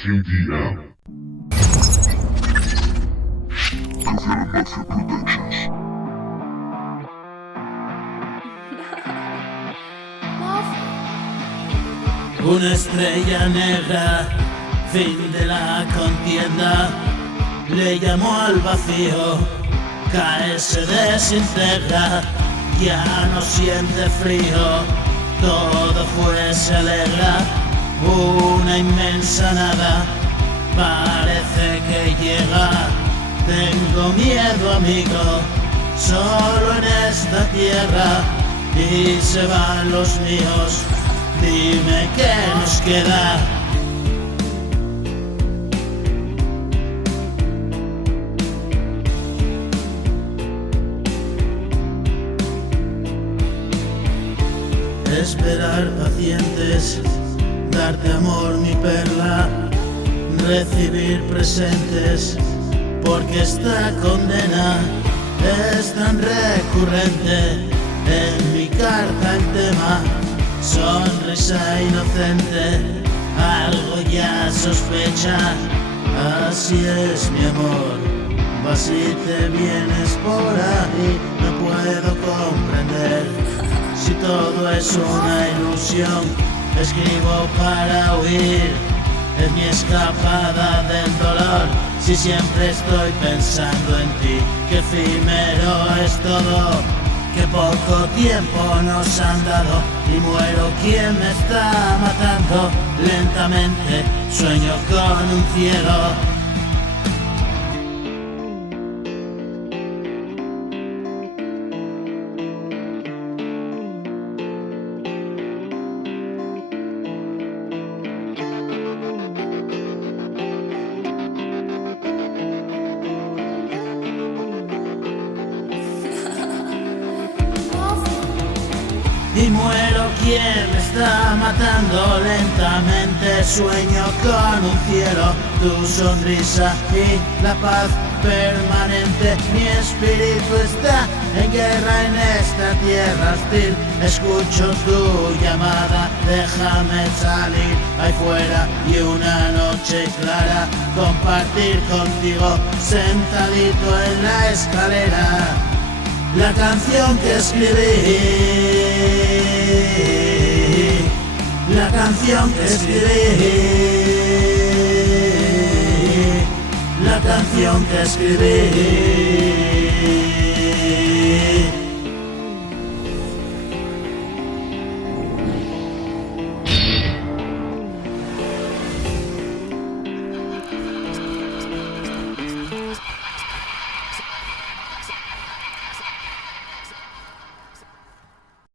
KDM. Kevin Murphy Productions. Una estrella negra, fin de la contienda, le llamó al vacío, cae, se desintegra, ya no siente frío, todo se alegra, una inmensa nada, parece que llega, tengo miedo amigo, solo en esta tierra, y se van los míos. Dime qué nos queda. Esperar pacientes, darte amor mi perla, recibir presentes, porque esta condena es tan recurrente. En mi carta el tema, sonrisa inocente, algo ya sospecha, así es mi amor, vas y te vienes por ahí, no puedo comprender, si todo es una ilusión, escribo para huir, es mi escapada del dolor, si siempre estoy pensando en ti, que efímero es todo, que poco tiempo nos han dado y muero quien me está matando lentamente, sueño con un cielo. Y muero quien me está matando lentamente, sueño con un cielo, tu sonrisa y la paz permanente. Mi espíritu está en guerra en esta tierra hostil, escucho tu llamada, déjame salir ahí fuera y una noche clara compartir contigo sentadito en la escalera. La canción que escribí, la canción que escribí, la canción que escribí.